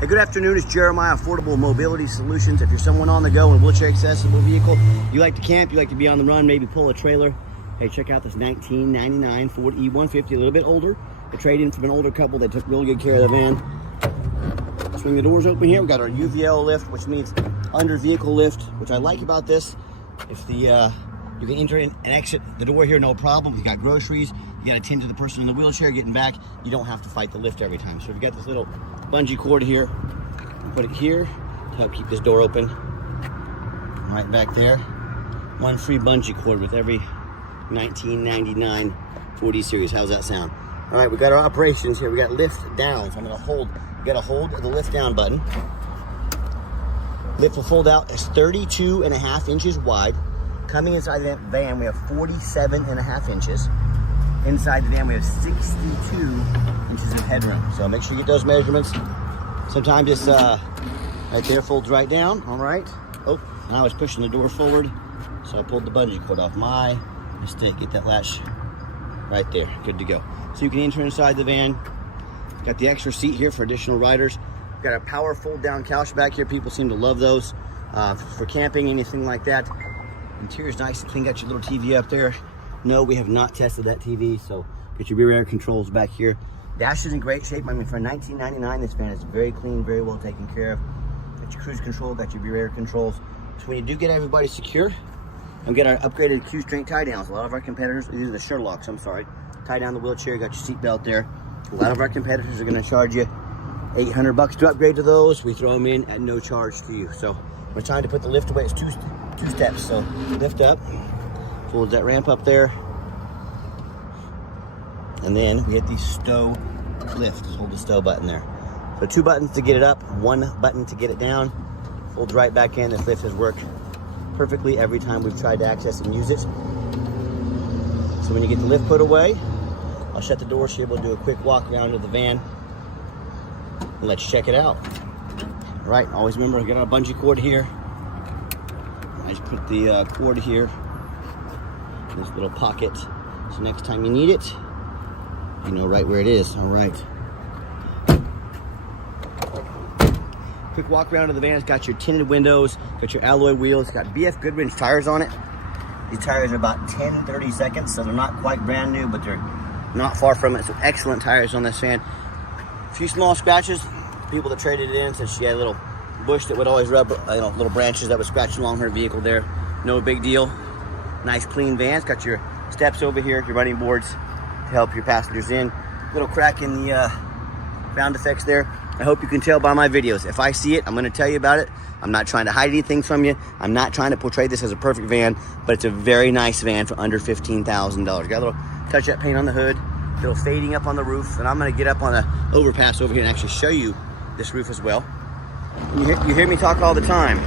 Hey, good afternoon. It's Jeremiah, Affordable Mobility Solutions. If you're someone on the go in a wheelchair accessible vehicle, you like to camp, you like to be on the run, maybe pull a trailer, hey, check out this 1999 Ford E150, a little bit older. The trade-in from an older couple that took really good care of the van. Swing the doors open here. We got our UVL lift, which means under vehicle lift, which I like about this. If the you can enter and exit the door here, no problem. You got groceries, you got to tend to the person in the wheelchair getting back. You don't have to fight the lift every time. So we've got this little bungee cord here. Put it here to help keep this door open. Right back there. One free bungee cord with every 1999 40 series. How's that sound? All right, we got our operations here. We got lift down. So I'm gonna hold. We got to hold the lift down button. Lift will fold out as 32.5 inches wide. Coming inside the van, we have 47.5 inches. Inside the van, we have 62 inches of headroom. So make sure you get those measurements. Sometimes it's right there, folds right down. All right. Oh, and I was pushing the door forward, so I pulled the bungee cord off. My mistake. Get that latch right there. Good to go. So you can enter inside the van. Got the extra seat here for additional riders. Got a power fold down couch back here. People seem to love those for camping, anything like that. Interior's nice and clean. Got your little TV up there. No, we have not tested that TV, so get your rear air controls back here. Dash is in great shape. I mean, for $19.99, this van is very clean, very well taken care of. Got your cruise control, got your rear air controls. So when you do get everybody secure, and get our upgraded Q string tie downs. A lot of our competitors, these are the Sherlocks, I'm sorry. Tie down the wheelchair, got your seat belt there. A lot of our competitors are gonna charge you $800 to upgrade to those. We throw them in at no charge to you. So we're trying to put the lift away. It's two steps. So lift up, fold that ramp up there. And then we hit the stow lift. Just hold the stow button there. So 2 buttons to get it up, 1 button to get it down. Folds right back in. This lift has worked perfectly every time we've tried to access and use it. So when you get the lift put away, I'll shut the door so you're able to do a quick walk around to the van and let's check it out. All right, always remember, I got our bungee cord here. I just put the cord here in this little pocket. So next time you need it, you know right where it is. All right. Quick walk around to the van. It's got your tinted windows, got your alloy wheels, it's got BF Goodrich tires on it. These tires are about 10-30 seconds, so they're not quite brand new, but they're not far from it. So excellent tires on this van. A few small scratches. People that traded it in, since she had a little bush that would always rub, little branches that would scratch along her vehicle there. No big deal. Nice clean van. It's got your steps over here, your running boards to help your passengers in. Little crack in the ground effects there. I hope you can tell by my videos. If I see it, I'm going to tell you about it. I'm not trying to hide anything from you. I'm not trying to portray this as a perfect van, but it's a very nice van for under $15,000. Got a little touch-up paint on the hood, a little fading up on the roof, and I'm going to get up on the overpass over here and actually show you this roof as well. You hear me talk all the time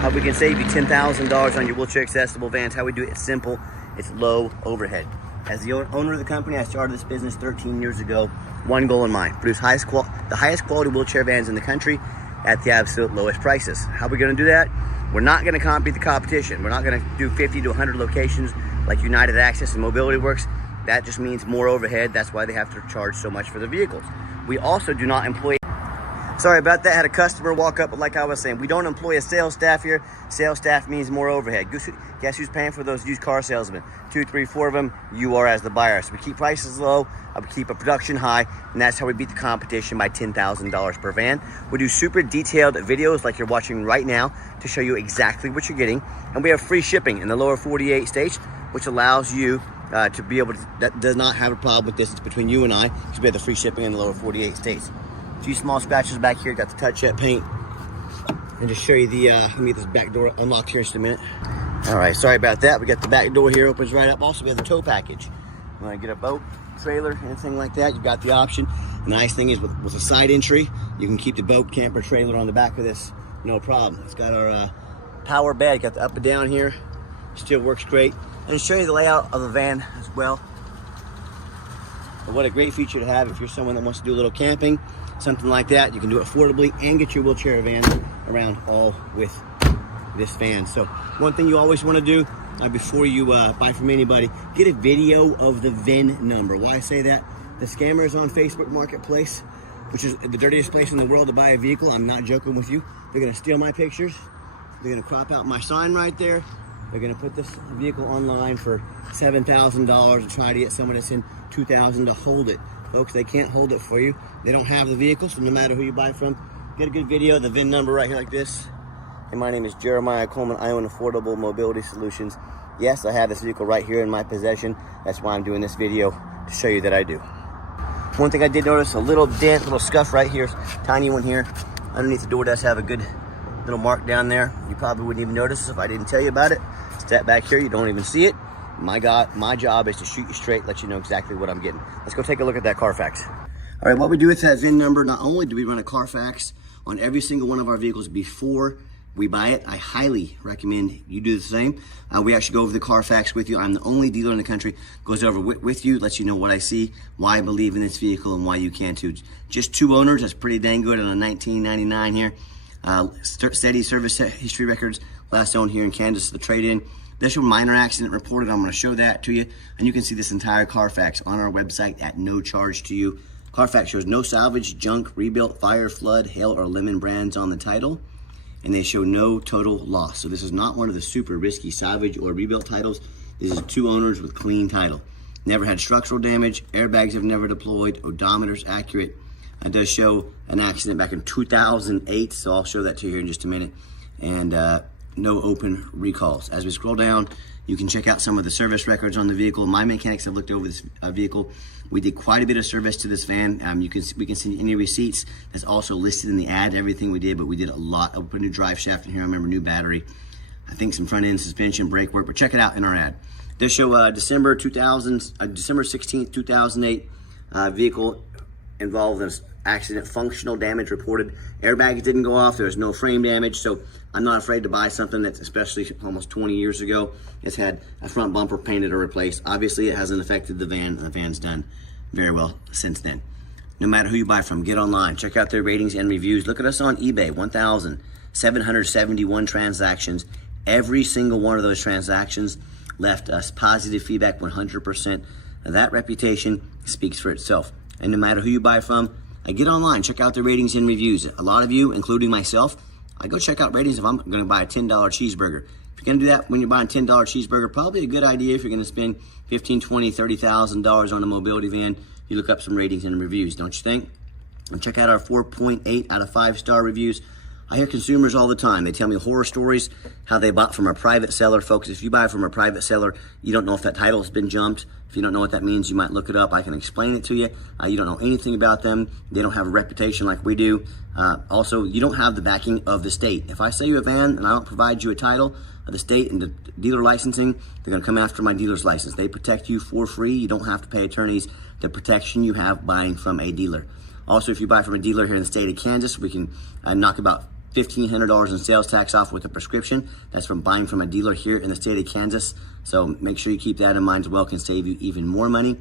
how we can save you $10,000 on your wheelchair accessible vans. How we do it, it's simple. It's low overhead. As the owner of the company, I started this business 13 years ago. One goal in mind: produce the highest quality wheelchair vans in the country at the absolute lowest prices. How are we going to do that? We're not going to copy the competition. We're not going to do 50 to 100 locations like United Access and Mobility Works. That just means more overhead. That's why they have to charge so much for the vehicles. We also do not employ... Sorry about that. I had a customer walk up, but like I was saying, we don't employ a sales staff here. Sales staff means more overhead. Guess who's paying for those used car salesmen? 2, 3, 4 of them. You are as the buyer. So we keep prices low. We keep a production high, and that's how we beat the competition by $10,000 per van. We do super detailed videos like you're watching right now to show you exactly what you're getting, and we have free shipping in the lower 48 states, which allows you to be able to, that does not have a problem with this. It's between you and I, because we have the free shipping in the lower 48 states. A few small scratches back here, got the touch-up paint. And just show you the, let me get this back door unlocked here in just a minute. All right, sorry about that. We got the back door here, opens right up. Also, we have the tow package. When I get a boat, trailer, anything like that, you've got the option. The nice thing is with a side entry, you can keep the boat, camper, trailer on the back of this, no problem. It's got our power bed, got the up and down here. Still works great. And show you the layout of the van as well. But what a great feature to have if you're someone that wants to do a little camping, something like that. You can do it affordably and get your wheelchair van around all with this van. So one thing you always want to do before you buy from anybody, get a video of the VIN number. Why I say that? The scammers on Facebook Marketplace which is the dirtiest place in the world to buy a vehicle. I'm not joking with you. They're gonna steal my pictures. They're gonna crop out my sign right there. They're gonna put this vehicle online for $7,000 and try to get someone that's in $2,000 to hold it. Folks, they can't hold it for you. They don't have the vehicle, so no matter who you buy from, get a good video, the VIN number right here like this. And my name is Jeremiah Coleman. I own Affordable Mobility Solutions. Yes, I have this vehicle right here in my possession. That's why I'm doing this video, to show you that I do. One thing I did notice, a little dent, little scuff right here, tiny one here. Underneath the door does have a good little mark down there. You probably wouldn't even notice if I didn't tell you about it. Step back here, you don't even see it. My job is to shoot you straight, let you know exactly what I'm getting. Let's go take a look at that Carfax. All right, what we do with that VIN number, not only do we run a Carfax on every single one of our vehicles before we buy it, I highly recommend you do the same. We actually go over the Carfax with you. I'm the only dealer in the country goes over with you, lets you know what I see, why I believe in this vehicle, and why you can too. Just 2 owners, that's pretty dang good on a 1999 here. Steady service history records, last owned here in Kansas, the trade-in. This one, minor accident reported. I'm going to show that to you, and you can see this entire Carfax on our website at no charge to you. Carfax shows no salvage, junk, rebuilt, fire, flood, hail, or lemon brands on the title, and they show no total loss. So this is not one of the super risky salvage or rebuilt titles. This is 2 owners with clean title. Never had structural damage, airbags have never deployed, odometer's accurate. It does show an accident back in 2008, so I'll show that to you here in just a minute. And no open recalls. As we scroll down, you can check out some of the service records on the vehicle. My mechanics have looked over this vehicle. We did quite a bit of service to this van. We can send you any receipts. That's also listed in the ad, everything we did, but we did a lot. I put a new drive shaft in here. I remember new battery. I think some front end suspension, brake work, but check it out in our ad. This show December 16th, 2008, vehicle involved in an accident, functional damage reported. Airbags didn't go off, there was no frame damage, so I'm not afraid to buy something that's, especially almost 20 years ago, it's had a front bumper painted or replaced. Obviously it hasn't affected the van, and the van's done very well since then. No matter who you buy from, get online, check out their ratings and reviews. Look at us on eBay, 1,771 transactions. Every single one of those transactions left us positive feedback, 100%. That reputation speaks for itself. And no matter who you buy from, get online, check out the ratings and reviews. A lot of you, including myself, I go check out ratings if I'm going to buy a $10 cheeseburger. If you're going to do that when you're buying a $10 cheeseburger, probably a good idea if you're going to spend $15,000, $20,000, $30,000 on a mobility van. You look up some ratings and reviews, don't you think? And check out our 4.8 out of 5-star reviews. I hear consumers all the time. They tell me horror stories, how they bought from a private seller. Folks, if you buy from a private seller, you don't know if that title has been jumped. If you don't know what that means, you might look it up. I can explain it to you. You don't know anything about them. They don't have a reputation like we do. Also, you don't have the backing of the state. If I sell you a van and I don't provide you a title of the state and the dealer licensing, they're going to come after my dealer's license. They protect you for free. You don't have to pay attorneys. The protection you have buying from a dealer. Also, if you buy from a dealer here in the state of Kansas, we can knock about $1,500 in sales tax off with a prescription. That's from buying from a dealer here in the state of Kansas. So make sure you keep that in mind as well. It can save you even more money.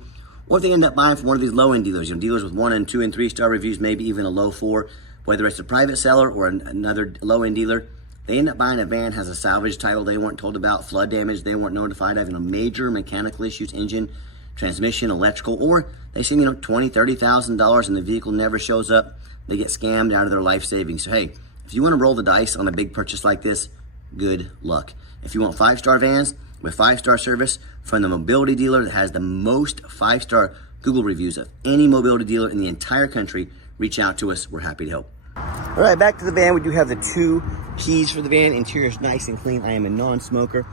Or if they end up buying from one of these low-end dealers, dealers with 1 and 2 and 3-star reviews, maybe even a low 4, whether it's a private seller or another low-end dealer, they end up buying a van, has a salvage title they weren't told about, flood damage they weren't notified of, major mechanical issues, engine, transmission, electrical, or they see, $20,000, $30,000 and the vehicle never shows up. They get scammed out of their life savings. So hey, if you want to roll the dice on a big purchase like this, good luck. If you want 5-star vans with 5-star service from the mobility dealer that has the most 5-star Google reviews of any mobility dealer in the entire country, reach out to us. We're happy to help. All right, back to the van. We do have the 2 keys for the van. Interior is nice and clean. I am a non-smoker.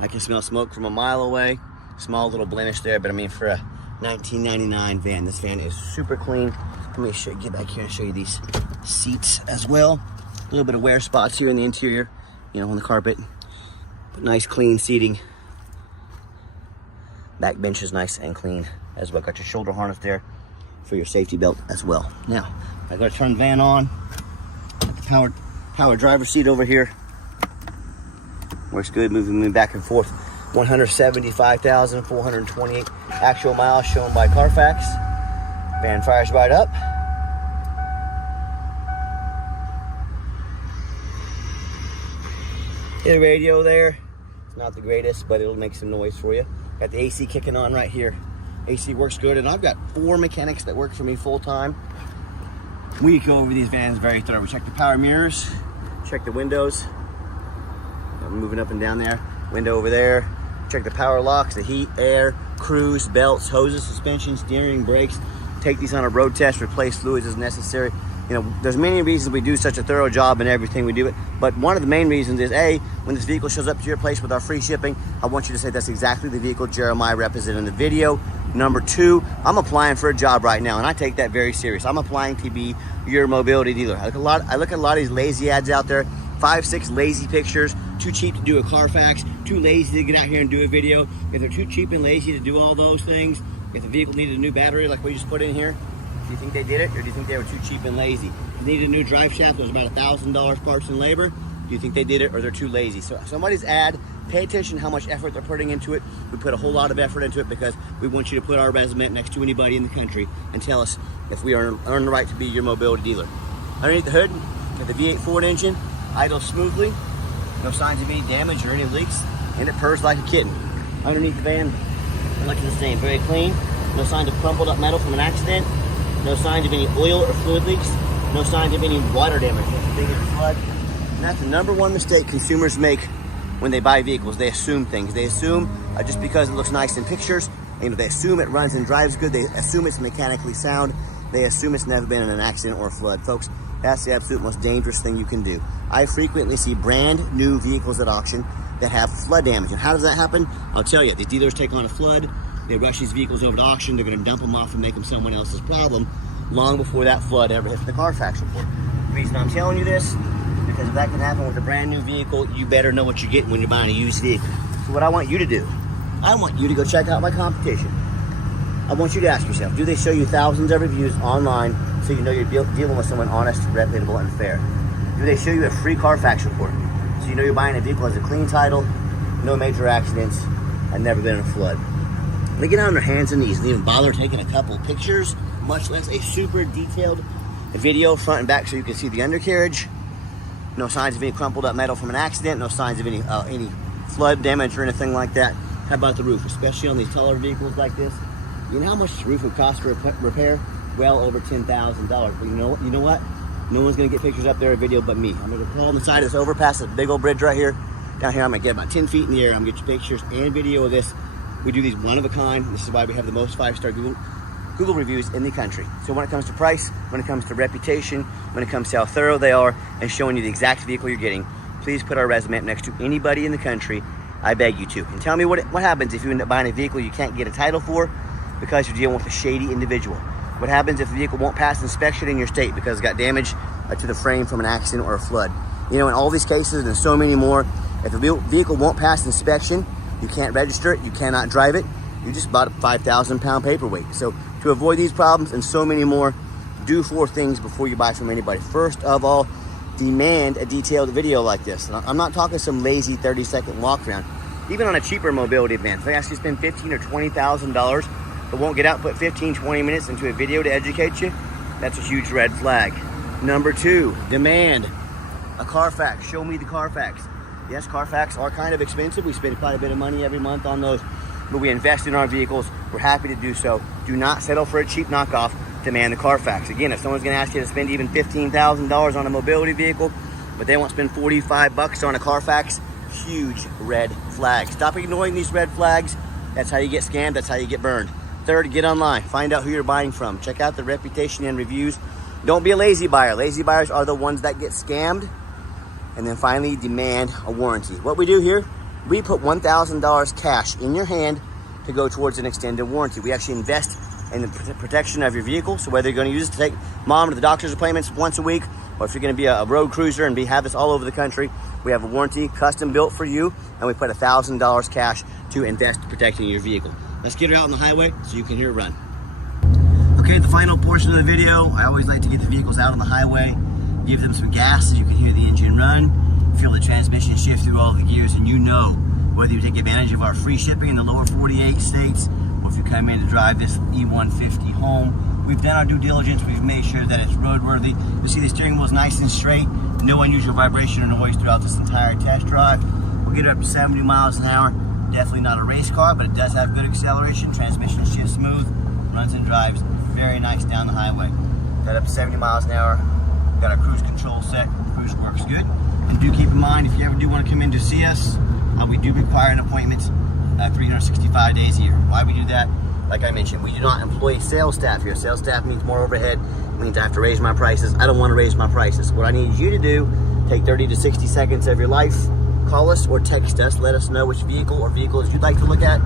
I can smell smoke from a mile away. Small little blemish there, but for a 1999 van, this van is super clean. Let me get back here and show you these seats as well. A little bit of wear spots here in the interior, on the carpet, but nice clean seating. Back bench is nice and clean as well. Got your shoulder harness there for your safety belt as well. Now, I gotta turn the van on. Got the power driver's seat over here. Works good, moving me back and forth. 175,428 actual miles shown by Carfax. Van fires right up. The radio there, it's not the greatest, but it'll make some noise for you. Got the AC kicking on right here. AC works good, and I've got 4 mechanics that work for me full time. We go over these vans very thorough. We check the power mirrors, check the windows. I'm moving up and down there. Window over there. Check the power locks, the heat, air, cruise, belts, hoses, suspension, steering, brakes. Take these on a road test, replace fluids as necessary. You know, there's many reasons we do such a thorough job in everything we do it, but one of the main reasons is, A, when this vehicle shows up to your place with our free shipping, I want you to say that's exactly the vehicle Jeremiah represented in the video. Number 2, I'm applying for a job right now, and I take that very serious. I'm applying to be your mobility dealer. I look at a lot of these lazy ads out there, 5, 6 lazy pictures, too cheap to do a Carfax, too lazy to get out here and do a video. If they're too cheap and lazy to do all those things, if the vehicle needed a new battery like we just put in here, do you think they did it, or do you think they were too cheap and lazy? If they needed a new drive shaft, it was about $1,000 parts and labor. Do you think they did it, or they're too lazy? So somebody's ad, pay attention to how much effort they're putting into it. We put a whole lot of effort into it because we want you to put our resume next to anybody in the country and tell us if we earn the right to be your mobility dealer. Underneath the hood, got the V8 Ford engine, idles smoothly, no signs of any damage or any leaks, and it purrs like a kitten. Underneath the van, looking the same, very clean, no signs of crumpled up metal from an accident, no signs of any oil or fluid leaks, no signs of any water damage. That's the biggest flood. And that's the number one mistake consumers make when they buy vehicles. They assume things. They assume just because it looks nice in pictures, they assume it runs and drives good, they assume it's mechanically sound, they assume it's never been in an accident or a flood. Folks, that's the absolute most dangerous thing you can do. I frequently see brand new vehicles at auction that have flood damage. And how does that happen? I'll tell you, the dealers take on a flood, they rush these vehicles over to auction, they're gonna dump them off and make them someone else's problem long before that flood ever hits the Carfax report. The reason I'm telling you this, because if that can happen with a brand new vehicle, you better know what you're getting when you're buying a used vehicle. So what I want you to do, I want you to go check out my competition. I want you to ask yourself, do they show you thousands of reviews online so you know you're dealing with someone honest, reputable, and fair? Do they show you a free Carfax report so you know you're buying a vehicle that has a clean title, no major accidents, and never been in a flood? They get on their hands and knees and even bother taking a couple pictures, much less a super detailed video front and back so you can see the undercarriage. No signs of any crumpled up metal from an accident, no signs of any flood damage or anything like that. How about the roof, especially on these taller vehicles like this? You know how much the roof would cost for repair? Well over $10,000. But you know what? No one's gonna get pictures up there or video but me. I'm gonna pull on the side of this overpass, this big old bridge right here. Down here, I'm gonna get about 10 feet in the air. I'm gonna get you pictures and video of this. We do these one of a kind. This is why we have the most 5-star Google reviews in the country. So when it comes to price, when it comes to reputation, when it comes to how thorough they are and showing you the exact vehicle you're getting, please put our resume up next to anybody in the country. I beg you to. And tell me what happens if you end up buying a vehicle you can't get a title for because you're dealing with a shady individual. What happens if the vehicle won't pass inspection in your state because it got damage to the frame from an accident or a flood? In all these cases and so many more, if a vehicle won't pass inspection, you can't register it, you cannot drive it, you just bought a 5,000-pound paperweight. So to avoid these problems and so many more, do 4 things before you buy from anybody. First of all, demand a detailed video like this. And I'm not talking some lazy 30-second walk around. Even on a cheaper mobility van, if they ask you to spend $15,000 or $20,000, but won't get out and put 15, 20 minutes into a video to educate you, that's a huge red flag. Number 2, demand a Carfax. Show me the Carfax. Yes, Carfax are kind of expensive. We spend quite a bit of money every month on those, but we invest in our vehicles. We're happy to do so. Do not settle for a cheap knockoff. Demand the Carfax. Again, if someone's gonna ask you to spend even $15,000 on a mobility vehicle, but they won't spend $45 on a Carfax, huge red flag. Stop ignoring these red flags. That's how you get scammed, that's how you get burned. Third, get online. Find out who you're buying from. Check out the reputation and reviews. Don't be a lazy buyer. Lazy buyers are the ones that get scammed. And then finally, demand a warranty. What we do here, we put $1,000 cash in your hand to go towards an extended warranty. We actually invest in the protection of your vehicle. So whether you're going to use it to take mom to the doctor's appointments once a week, or if you're going to be a road cruiser and have this all over the country, we have a warranty custom built for you, and we put $1,000 cash to invest in protecting your vehicle. Let's get her out on the highway so you can hear it run. Okay, the final portion of the video, I always like to get the vehicles out on the highway, give them some gas so you can hear the engine run, feel the transmission shift through all the gears, and whether you take advantage of our free shipping in the lower 48 states, or if you come in to drive this E150 home, we've done our due diligence. We've made sure that it's roadworthy. You see the steering wheel is nice and straight, no unusual vibration or noise throughout this entire test drive. We'll get it up to 70 miles an hour. Definitely not a race car, but it does have good acceleration. Transmission shifts smooth, runs and drives very nice down the highway. Got up to 70 miles an hour. Got our cruise control set. Cruise works good. And do keep in mind, if you ever do want to come in to see us, we do require an appointment 365 days a year. Why we do that? Like I mentioned, we do not employ sales staff here. Sales staff means more overhead, means I have to raise my prices. I don't want to raise my prices. What I need you to do, take 30 to 60 seconds of your life, call us or text us, let us know which vehicle or vehicles you'd like to look at.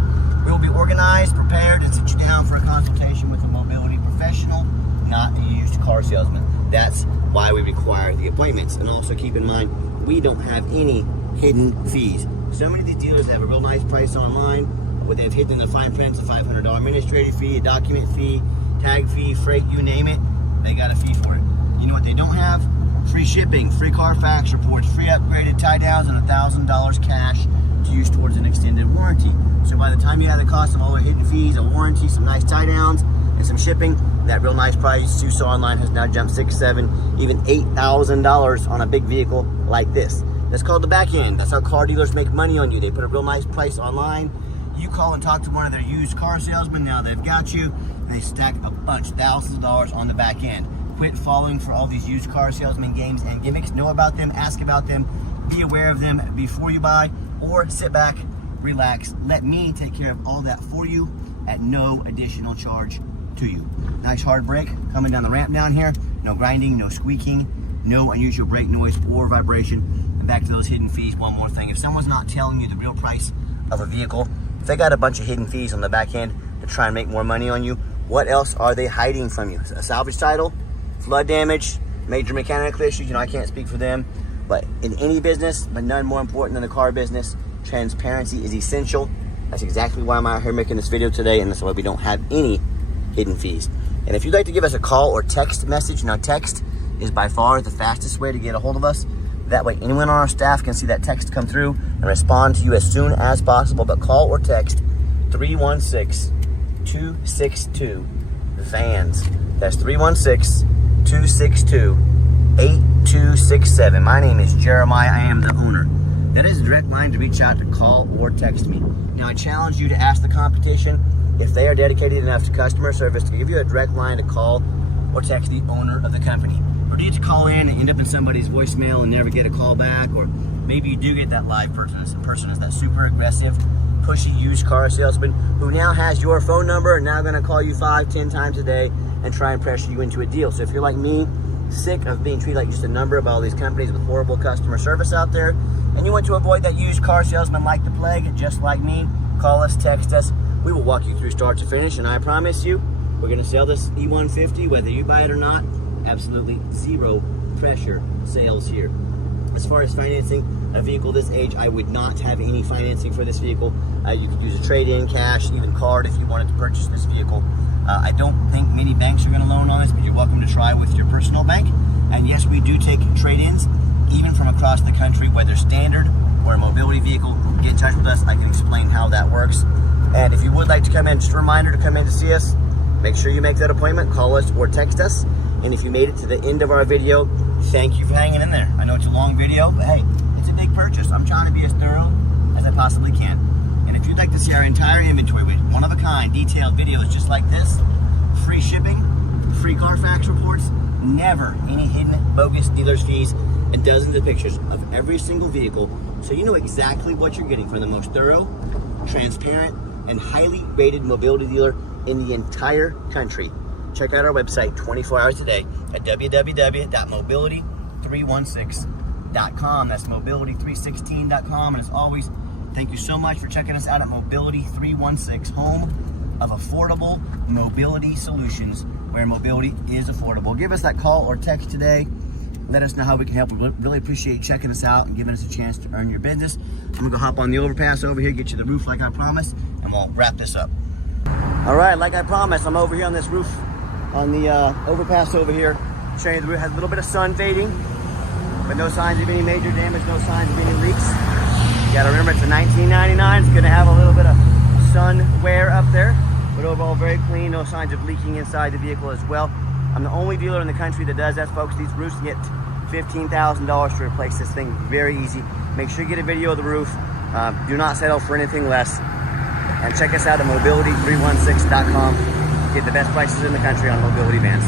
We will be organized, prepared, and sit you down for a consultation with a mobility professional, not a used car salesman. That's why we require the appointments. And also keep in mind, we don't have any hidden fees. So many of these dealers have a real nice price online, where they've hidden the fine print, a $500 administrative fee, a document fee, tag fee, freight, you name it, they got a fee for it. You know what they don't have? Free shipping, free Carfax reports, free upgraded tie downs, and $1,000 cash to use towards an extended warranty. So by the time you have the cost of all the hidden fees, a warranty, some nice tie downs, and some shipping, that real nice price you saw online has now jumped $6,000, $7,000, even $8,000 on a big vehicle like this. That's called the back end. That's how car dealers make money on you. They put a real nice price online. You call and talk to one of their used car salesmen. Now they've got you, and they stack a bunch, thousands of dollars on the back end. Quit falling for all these used car salesman games and gimmicks. Know about them, ask about them, be aware of them before you buy, or sit back, relax, let me take care of all that for you at no additional charge to you. Nice hard brake coming down the ramp down here. No grinding, no squeaking, no unusual brake noise or vibration. And back to those hidden fees, one more thing. If someone's not telling you the real price of a vehicle, if they got a bunch of hidden fees on the back end to try and make more money on you, what else are they hiding from you? A salvage title, flood damage, major mechanical issues. You know, I can't speak for them, but in any business, but none more important than the car business, transparency is essential. That's exactly why I'm out here making this video today, and that's why we don't have any hidden fees. And if you'd like to give us a call or text message, now text is by far the fastest way to get a hold of us. That way anyone on our staff can see that text come through and respond to you as soon as possible. But call or text 316-262-VANS. That's 316-262-8267. My name is Jeremiah. I am the owner. That is a direct line to reach out to call or text me. Now I challenge you to ask the competition if they are dedicated enough to customer service to give you a direct line to call or text the owner of the company. Or do you have to call in and end up in somebody's voicemail and never get a call back? Or maybe you do get that live person. The person is that super aggressive, pushy used car salesman who now has your phone number and now gonna call you 5-10 times a day and try and pressure you into a deal. So if you're like me, sick of being treated like just a number by all these companies with horrible customer service out there, and you want to avoid that used car salesman like the plague, just like me, call us, text us. We will walk you through start to finish, and I promise you, we're gonna sell this E150, whether you buy it or not. Absolutely zero pressure sales here. As far as financing a vehicle this age, I would not have any financing for this vehicle. You could use a trade-in, cash, even card if you wanted to purchase this vehicle. I don't think many banks are going to loan on this, but you're welcome to try with your personal bank. And yes, we do take trade-ins, even from across the country, whether standard or a mobility vehicle. Get in touch with us. I can explain how that works. And if you would like to come in, just a reminder to come in to see us, make sure you make that appointment, call us or text us. And if you made it to the end of our video, thank you for hanging in there. I know it's a long video, but hey, it's a big purchase. I'm trying to be as thorough as I possibly can. And if you'd like to see our entire inventory with one-of-a-kind detailed videos just like this, free shipping, free Carfax reports, never any hidden bogus dealer's fees, and dozens of pictures of every single vehicle, so you know exactly what you're getting from the most thorough, transparent, and highly rated mobility dealer in the entire country. Check out our website 24 hours a day at www.mobility316.com. That's mobility316.com. And as always, thank you so much for checking us out at Mobility 316, home of affordable mobility solutions, where mobility is affordable. Give us that call or text today. Let us know how we can help. We really appreciate you checking us out and giving us a chance to earn your business. I'm gonna go hop on the overpass over here, get you the roof like I promised, and we'll wrap this up. All right, like I promised, I'm over here on this roof, on the overpass over here. Showing you the roof has a little bit of sun fading, but no signs of any major damage, no signs of any leaks. You gotta remember, it's a 1999. It's gonna have a little bit of sun wear up there, but overall very clean, no signs of leaking inside the vehicle as well. I'm the only dealer in the country that does that, folks. These roofs get $15,000 to replace this thing. Very easy. Make sure you get a video of the roof. Do not settle for anything less. And check us out at mobility316.com. Get the best prices in the country on mobility vans.